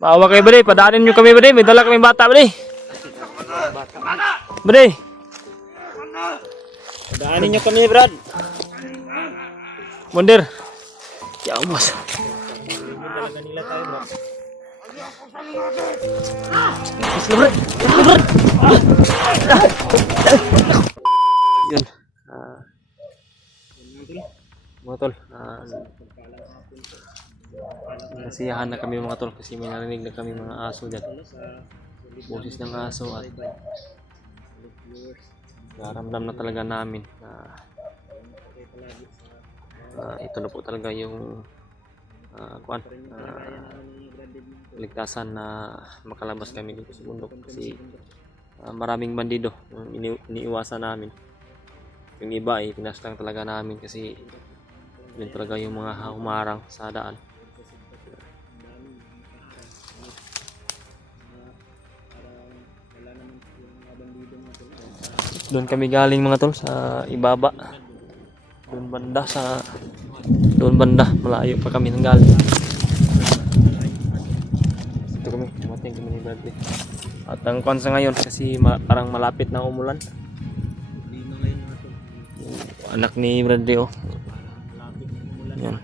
Maawa kayo, Bade. Padaanin nyo kami, Bade. May dala kami bata, Bade. Bade. Padaanin nyo kami, Brad. Mundir. Ya, mas. Talaga nila tayo, Brad. Brad. Brad. Yun. Mga tol. Nasiyahan na kami mga tol kasi may narinig na kami mga aso dyan. Boses ng aso at naramdam na talaga namin na ito na po talaga yung ligtasan na makalabas kami dito sa bundok kasi maraming bandido yung iniiwasan namin. Yung iba ay pinaslang talaga namin kasi yun talaga yung mga humarang sa daan. Doon kami galing mga tol sa ibaba. Doon banda malayo pa kami nang galing. Ito kami, dumating kami ni Bradley. At ang konsa ngayon kasi parang malapit na umulan. Anak ni Bradley oh. Yan.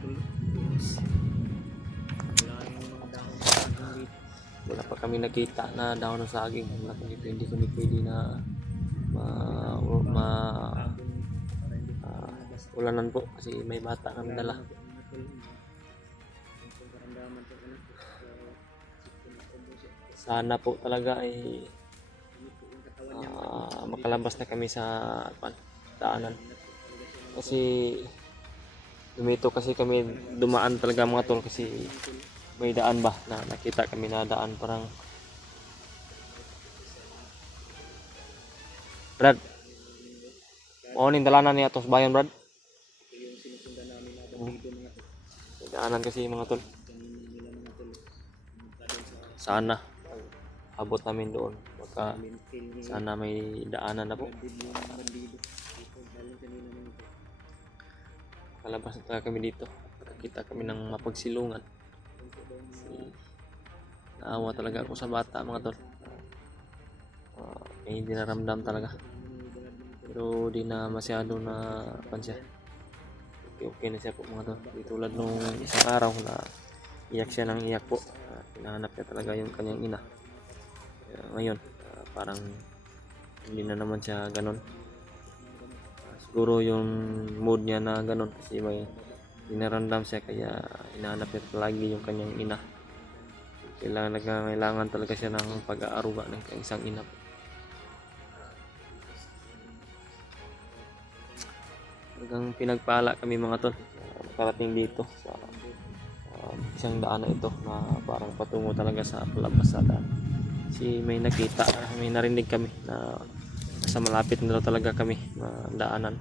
Wala pa kami nakita na dahon ng saging. Hindi kami pwede na ulanan po kasi may bata kami dala. Sana po talaga ay makalabas na kami sa daanan kasi dumito kasi kami dumaan talaga mga tol kasi may daan ba na nakita kami na daan parang Brad morning dalanan niya tos bayan Brad may daanan kasi mga tol sana abot namin doon baka sana may daanan na po kalabas na talaga kami dito kita kami ng mapagsilungan naawa talaga ako sa bata mga tol hindi naramdam talaga pero di na masyado na pansya okay na siya po mga tol di tulad nung isang araw na iyak siya ng iyak po hinahanap niya talaga yung kanyang ina ngayon parang hindi na naman siya ganon siguro yung mood niya na ganon kasi may dinaramdam siya kaya hinahanap niya palagi yung kanyang ina kailangan talaga siya ng pag-aaruga ng isang ina talagang pinagpala kami mga tol makarating dito sa isang daan na ito na parang patungo talaga sa palabas sa daan kasi may nakita may narinig kami na sa malapit na talaga kami na daanan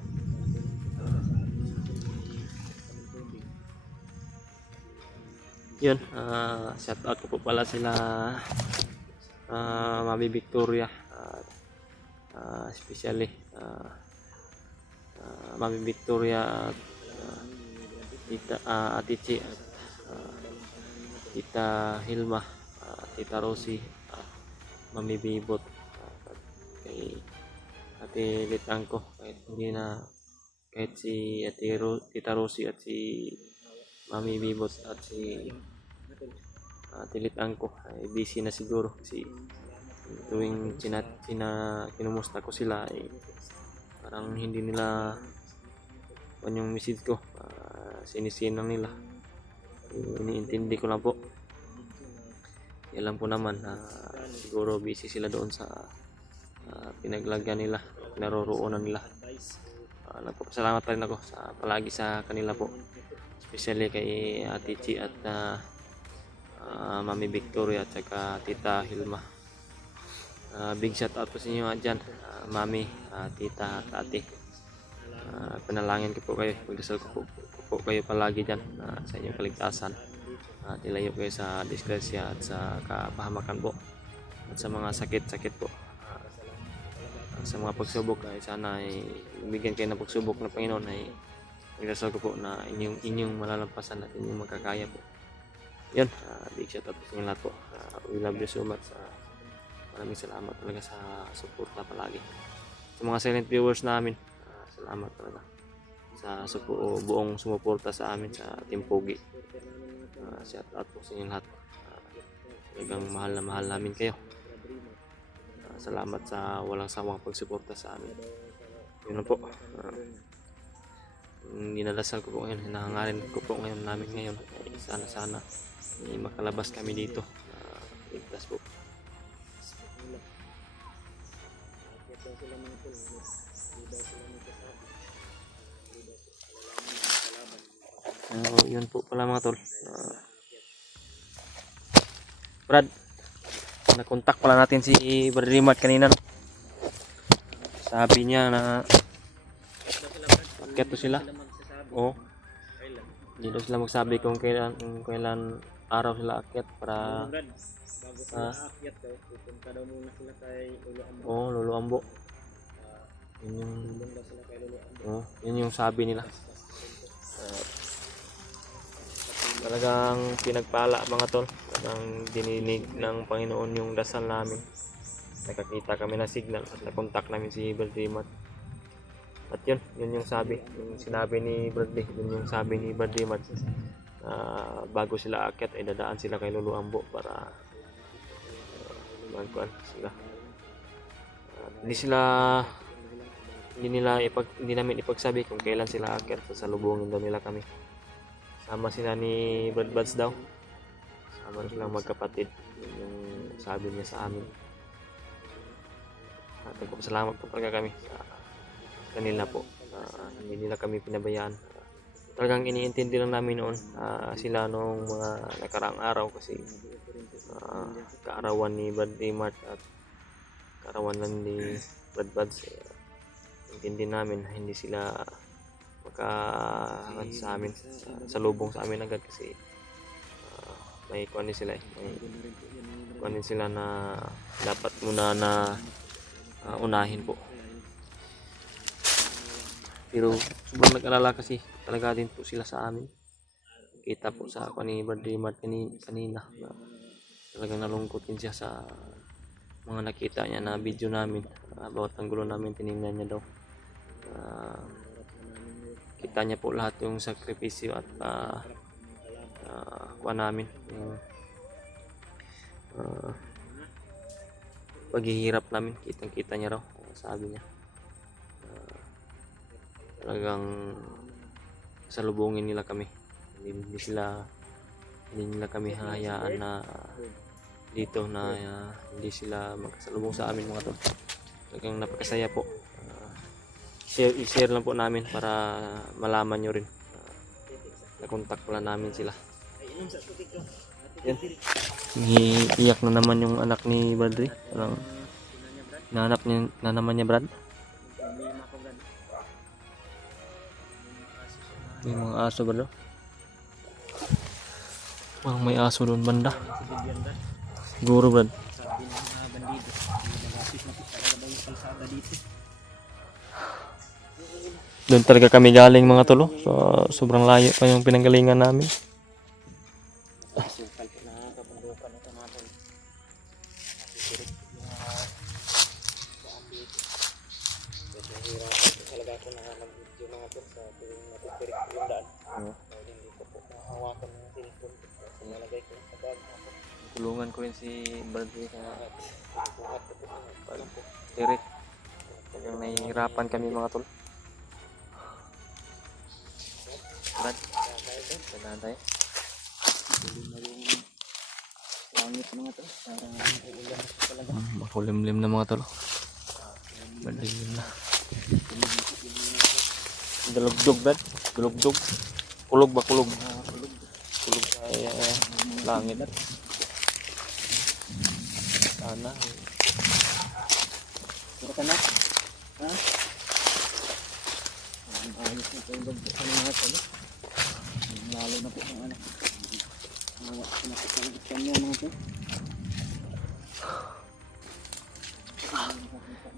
yun shout out ko po pala sila Mami Victoria especially Mami Victoria at Tita Atici at Tita Hilma Tita Rosie Mami Bibot kay Ate Litangko kahit hindi na kahit si Tita Rosie at si Mami Bibot at si Ate Litangko ay busy na siguro kasi tuwing kinumusta ko sila ay parang hindi nila yung message ko sinisinang nila iniintindi ko lang po alam po naman siguro busy sila doon sa pinaglagyan nila naroroonan nila nagpapasalamat pa rin ako sa palagi sa kanila po especially kay Ate Chi at Mami Victoria at saka Tita Hilma big shout out po sa inyo dyan Mami, Tita at Ate panalangin ko po kayo magdasal ko po kayo palagi dyan sa inyong kaligtasan at ilayo kayo sa disgrasya at sa kapahamakan po at sa mga sakit-sakit po sa mga pagsubok ay sana ay bigyan kayo ng pagsubok ng Panginoon ay magdasal ko po na inyong malalampasan at inyong magkakaya po Yun, big shout out sa inyo lahat po. We love you so much. Maraming salamat talaga sa suporta palagi. Sa mga silent viewers namin, salamat talaga sa buong sumuporta sa amin sa Team Pogi. Shout out po sa inyo lahat. Talagang mahal na mahal namin kayo. Salamat sa walang sawang pagsuporta sa amin. Yun na po. Dinadasal ko po ngayon, hinahangarin ko po ngayon namin ngayon. Sana makalabas kami dito. Ligtas po. Yun po pala mga tol. Brad, nakontak pala natin si Brad Rimat kanina, no? Sabi niya na akyat to sila. Oo. Hindi daw sila magsabi kung kailan araw sila akyat para aakyat daw, pupunta daw muna sila kay Lolo Ambo. Lolo Ambo. Yun yung sabi nila. Talagang pinagpala mga tol. Talagang dininig ng Panginoon yung dasal namin. Nakakita kami ng signal at nakontak namin si Bradley Mat. At yun yung sabi, yung sinabi ni Bradley, yun yung sabi ni Bradley Mat. Bago sila akyat ay dadaan sila kay Lolo Ambo para magkuhan sila. Hindi namin ipagsabi kung kailan sila akyat, sasalubungin daw nila kami. Sama sila ni Brad Buds daw. Sama silang magkapatid. Yun yung sabi niya sa amin. Nagpapasalamat po talaga kami sa kanila po. Hindi nila kami pinabayaan. Talagang iniintindi lang namin noon sila noong mga nakaraang araw kasi kaarawan ni Bradley Mart at kaarawan lang ni Brad Buds. Intindi namin na hindi sila sa amin, sa lubong sa amin agad kasi may kuwan din sila may kuwan din sila na dapat muna na unahin po. Pero sobrang nag-alala kasi talaga din po sila sa amin. Kita po sa kuwan ni Bradley Mart kanina na talagang nalungkot din siya sa mga nakita niya na video namin about ang gulo namin. Tinignan niya daw, kita niya po lahat yung sakripisyo at kuha namin yung paghihirap namin. Kitang-kita niya raw, sabi niya. Talagang salubungin nila kami. Hindi nila kami hayaan na dito na hindi sila magkasalubong sa amin mga tol. Talagang napakasaya po. I-share lang po namin para malaman nyo rin. Nakontak pala namin sila. Yan. Iiyak na naman yung anak ni Bradley. Parang nahanap niya na naman niya, Brad. May mga aso ba daw? Parang may aso doon banda. Siguro, Brad. Doon talaga kami galing mga tolo. So, sobrang layo pa yung pinanggalingan namin. Tulungan ko rin si Bradley sa pag-tirik. Talagang nahihirapan kami mga tol. Brad, saan tayo? Makulimlim na mga tol. Malimlim na. Dalugdog, Brad. Dalugdog. Kulog ba? Kulog. Kulog ay langit. Sana. Kira ka na? Ha? Ayos na po yung bagbukan ng mga talo. Lalo na po ng anak. Awa, pinakasalitan niya mga po.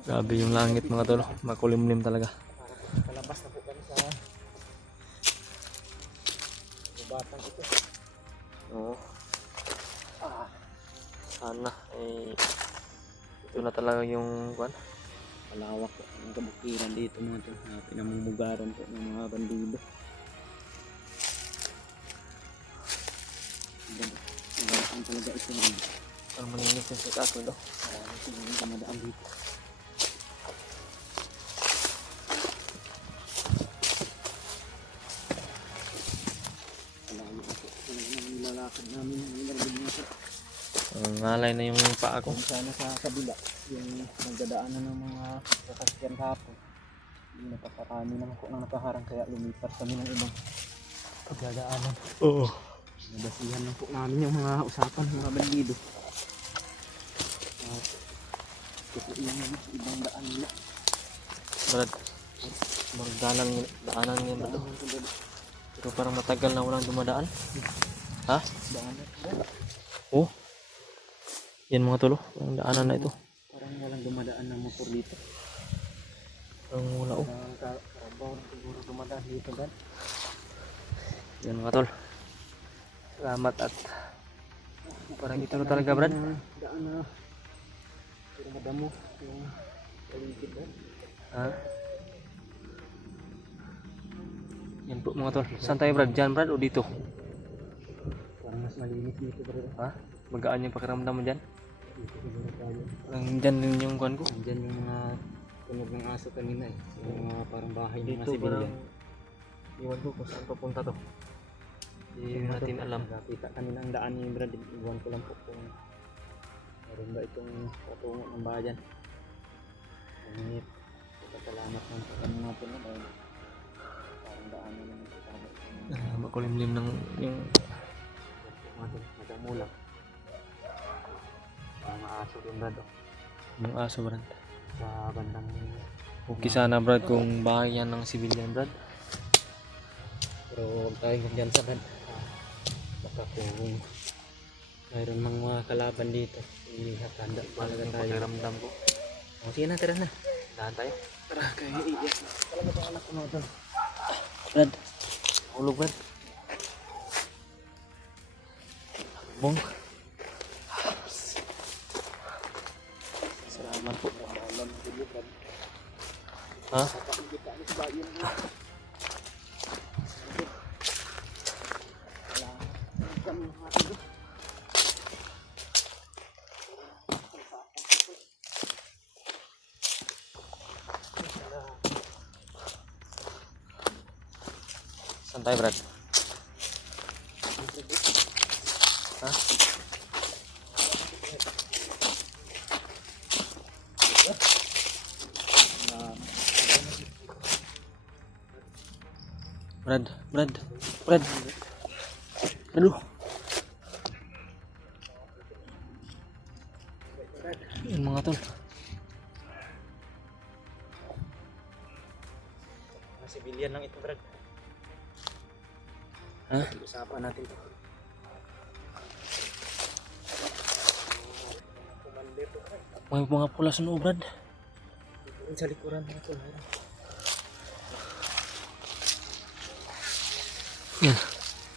Grabe yung langit mga tolo. Makulimlim talaga. Palabas na po kami sa batang ito. Oo. Sana ito na talaga yung kuan. Malawak po ang kabukiran dito mga tol. Pinamumugaran po ng mga bandido. Ang talaga ito ng Ang malinis yung sa kaso do. ito ng kamadaan dito. Malayo na po. Ano ang nilalakad namin ang nilalaban po. Ngalay na yung paa ko. Kung sana sa kabila, yung nagdadaanan ng mga sasakyan kahapon. Yung napakarami naman po nang nakaharang kaya lumipat kami ng ibang pagdadaanan. Oo. Nabasihan lang po namin yung mga usapan ng mga bandido. Ito po yung ibang daan nila. Brad, daanan niya ba to? Pero parang matagal na walang dumadaan. Ha? Daan na. Oh. Yan mga tolo, ang daanan na ito. Parang walang dumadaan na motor dito. Ang wala oh. Parang karabaw na siguro dumadaan dito gan. Yan mga tol. Salamat at parang ito na talaga Brad. Daan na. Pero madamo yung paligid gan. Ha? Yan po mga tol. Saan tayo Brad? Diyan Brad o dito? Parang mas malinis dito bro. Ha? Magaan yung pakiramdam mo dyan? Dito siguro tayo. Parang dyan din yung kuhan ko. Nandyan yung mga tunog ng aso kanina eh. Yung mga parang bahay ng mga Dito parang sibilyan. iwan ko kung saan papunta to. Hindi natin alam. Nakita kami ng daan ni Brad. Iwan ko lang po kung meron ba itong patungo ng bayan. Ngunit, salamat ng kami nga po na dahil parang daan na naman ito kami. Makulimlim ng yung Madamo lang. Mga aso din Brad. yung aso Brad. Sa bandang Okay sana Brad kung bahay yan ng civilian Brad. pero huwag tayong kumpiyansa Brad. Baka kung mayroon mga kalaban dito, ihanda talaga Yung tayo. pakiramdam ko. O sige na, tara na. Dahan tayo. Tara, kaya iiyak na. Talaga itong anak ko mga tol. Brad. Hulog Brad. Bong. Salamat po. Ha? Saan tayo Brad? Ha? Brad. Aduh. Yan mga tol. Mga sibilyan lang ito, Brad. Ha? Usapan natin ito. May mga pula sa noo Brad. Dito sa likuran mga tol. Yan.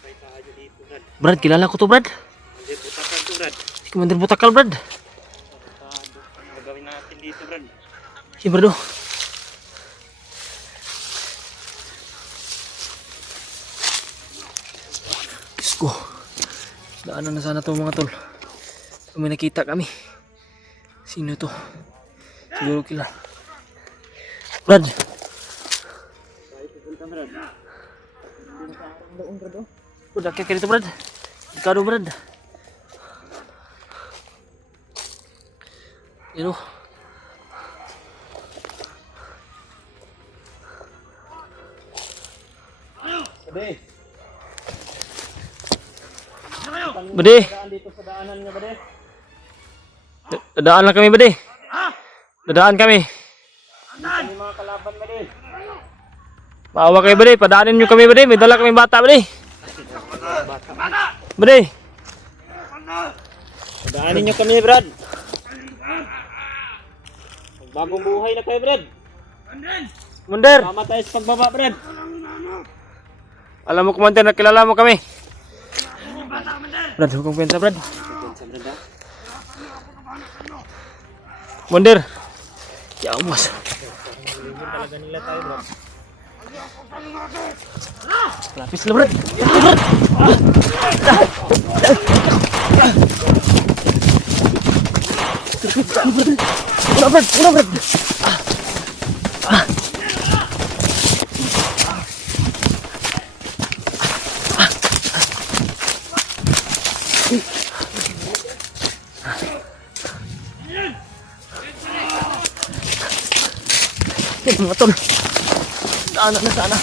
May tayo dito, Brad. Brad, kilala ko to Brad. Hindi butakan to, Brad. Si Commander Butakal Brad. Ano gagawin natin dito, Brad? Si Brado. Diyos ko. Daanan na sana to mga tol. Kung may nakita kami. Sino to? Siguro kila. Brad. Tayo pupunta, Brad. Hindi nakaharang doon, Brad. Brad, akit ka dito Brad. Ikado Brad. Yan o. Bade. Bade. Daan dito sa daanan niya, Bade. Dadaan lang kami Bade. Dadaan kami. May mga kalaban, Bade. Maawa kayo Bade. Padaanin nyo kami Bade. May dala kami bata Bade. Bade. Daanin niyo kami, Brad. Bagong buhay na kayo, Brad. Commander. Tama tayo sa pagbaba, Brad. Alam mo Commander, nakilala mo kami. Brad, huwag kang kwenta Brad. Sa Brad, ha? Wonder. Ya awas. Hindi talaga nila tayo, bro. Lapis lah, Brad. Brad. Udah, Brad. Udah, Brad. Mga tol. Daanan na sana.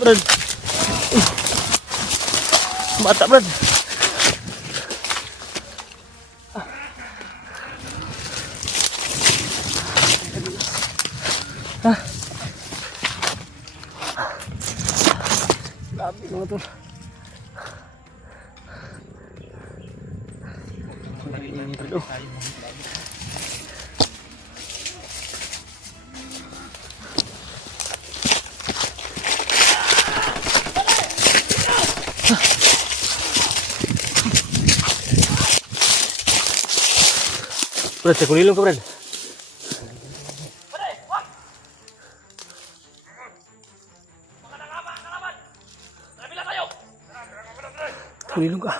Brad. Mata, Brad. Grabe mga tol. Ini, Brad. Oh. Brad, saya kulilong ka, Brad. Kulilong ka.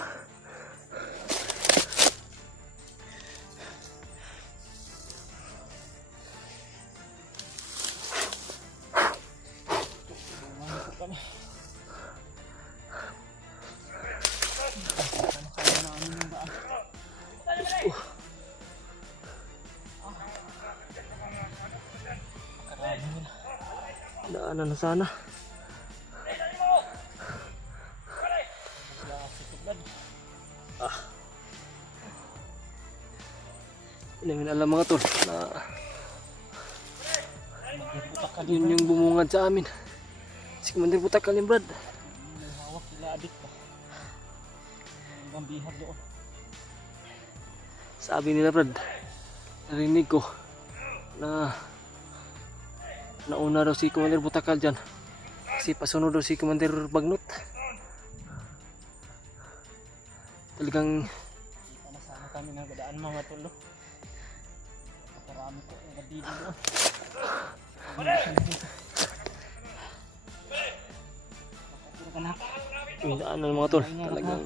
Daanan na sana. Hindi namin alam mga tol na yun yung bumungad sa amin. Si Commander Butakal yung Brad. May hawak sila adik pa. Hanggang bihag doon. Sabi nila Brad, narinig ko na nauna daw si Commander Butakal dyan kasi pasunod daw si Commander Bagnot. Talagang Kita na sana kami nagadaan mga tulo. Nakarami ko yung kadili doon. Nakapuro ka na. yung daan ng mga tol. Talagang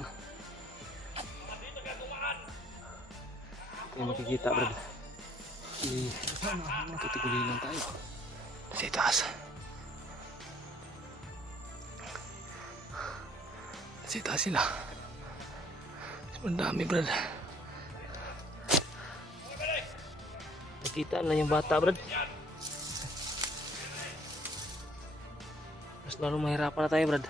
tayo makikita Brad. Nagkatigulilan lang tayo. Sa itaas. Sa itaas sila. Ang dami Brad. Nakita na yung bata Brad. Mas lalo mahirapan na tayo Brad.